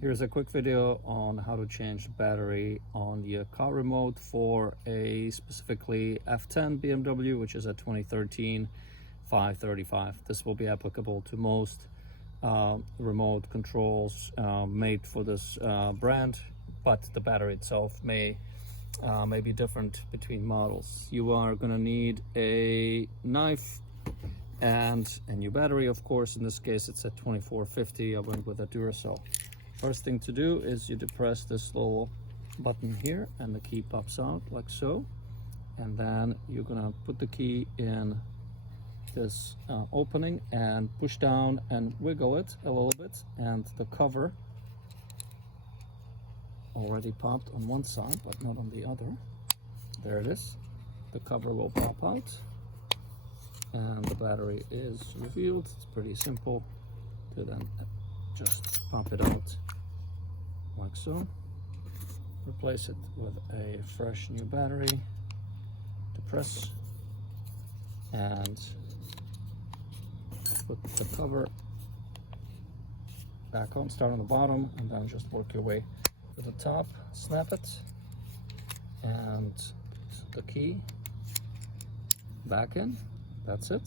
Here's a quick video on how to change the battery on your car remote for a specifically F10 BMW, which is a 2013 535. This will be applicable to most remote controls made for this brand, but the battery itself may be different between models. You are going to need a knife and a new battery. Of course, in this case it's a 2450. I went with a Duracell. First thing to do is you depress this little button here and the key pops out like so, and then you're gonna put the key in this opening and push down and wiggle it a little bit, and the cover already popped on one side but not on the other. There it is. The cover will pop out and the battery is revealed. It's pretty simple to then just pop it out like so. Replace it with a fresh new battery, depress, and put the cover back on. Start on the bottom and then just work your way to the top. Snap it and the key back in. That's it.